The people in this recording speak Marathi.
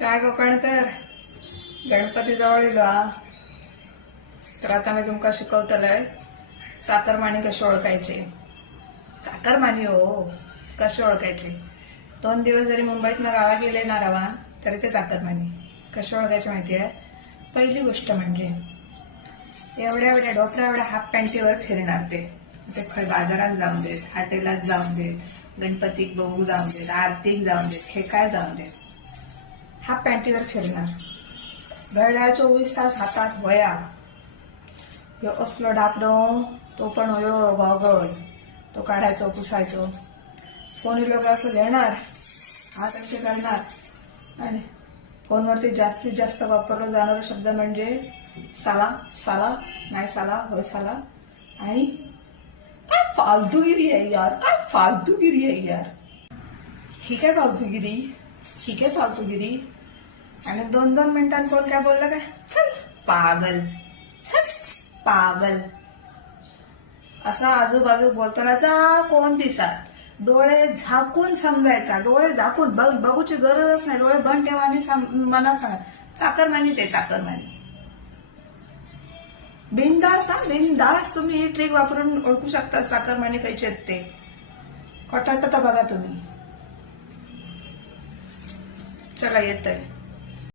काय कोकण तर गणपती जवळ येलो हा. तर आता मी तुमका शिकवतलंय चाकरमानी कशी ओळखायचे. चाकरमानी हो कशी ओळखायचे. 2 दिवस जरी मुंबईतनं गावा गेले ना रवा तरी ते चाकरमानी कशी ओळखायचे माहिती आहे. पहिली गोष्ट म्हणजे एवढ्या एवढ्या डोकऱ्या एवढ्या हाफ पॅन्टीवर फिरणार ते खय बाजारात जाऊन देत, हॉटेलात जाऊन देत, गणपतीक बघू जाऊन देत, आरतीक जाऊन देत, खेकाय जाऊन देत, हाफ पॅन्टीवर फिरणार. घड्याळ 24 तास हातात वया. ह्यो असलो डापडो तो पण होयो गॉगल तो काढायचो पुसायचो. कोणी लोक असं घेणार हात असे करणार. आणि फोनवरती जास्तीत जास्त वापरला जाणारा शब्द म्हणजे साला साला नाही साला होय साला. आणि काय फालतूगिरी आहे यार, काय फालतूगिरी आहे यार, ही काय फालतूगिरी, ही काय फालतूगिरी. आणि 2-2 मिनिटांनी कोण काय बोललं काय, चल पागल, चल पागल. असा आजूबाजू बोलतानाचा कोण दिसत. डोळे झाकून समजायचा, डोळे झाकून बघूची गरजच नाही. डोळे बंद ठेवा आणि मनात सांगा चाकरमानी ते चाकरमानी. बिनधास्त ना बिनधास्त तुम्ही ही ट्रिक वापरून ओळखू शकता चाकरमानी खायचे आहेत ते. कटाटता बघा तुम्ही. चला येतंय.